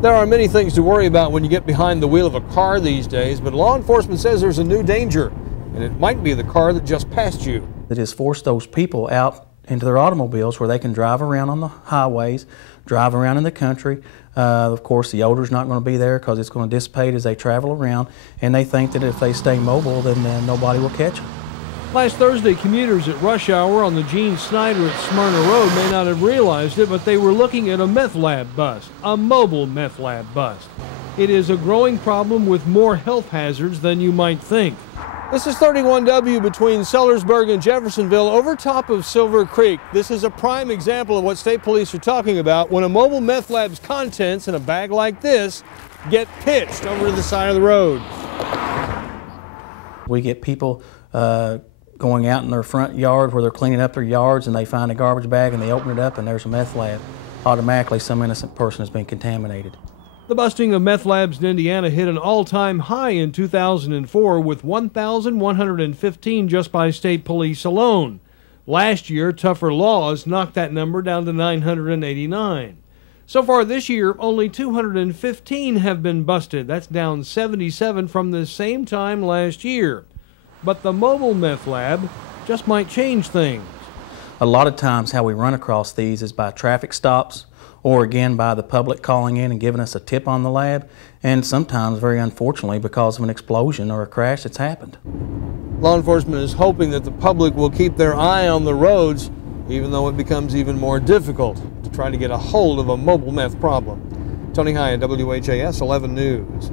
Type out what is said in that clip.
There are many things to worry about when you get behind the wheel of a car these days, but law enforcement says there's a new danger, and it might be the car that just passed you. It has forced those people out into their automobiles where they can drive around on the highways, drive around in the country. Of course, the odor's not going to be there because it's going to dissipate as they travel around, and they think that if they stay mobile, then nobody will catch them. Last Thursday, commuters at rush hour on the Gene Snyder at Smyrna Road may not have realized it, but they were looking at a meth lab bust, a mobile meth lab bust. It is a growing problem with more health hazards than you might think. This is 31W between Sellersburg and Jeffersonville over top of Silver Creek. This is a prime example of what state police are talking about when a mobile meth lab's contents in a bag like this get pitched over to the side of the road. We get people going out in their front yard where they're cleaning up their yards and they find a garbage bag and they open it up and there's a meth lab. Automatically, some innocent person has been contaminated. The busting of meth labs in Indiana hit an all-time high in 2004 with 1,115 just by state police alone. Last year, tougher laws knocked that number down to 989. So far this year, only 215 have been busted. That's down 77 from the same time last year. But the mobile meth lab just might change things. A lot of times how we run across these is by traffic stops or again by the public calling in and giving us a tip on the lab, and sometimes, very unfortunately, because of an explosion or a crash that's happened. Law enforcement is hoping that the public will keep their eye on the roads, even though it becomes even more difficult to try to get a hold of a mobile meth problem. Tony Hyatt, WHAS 11 News.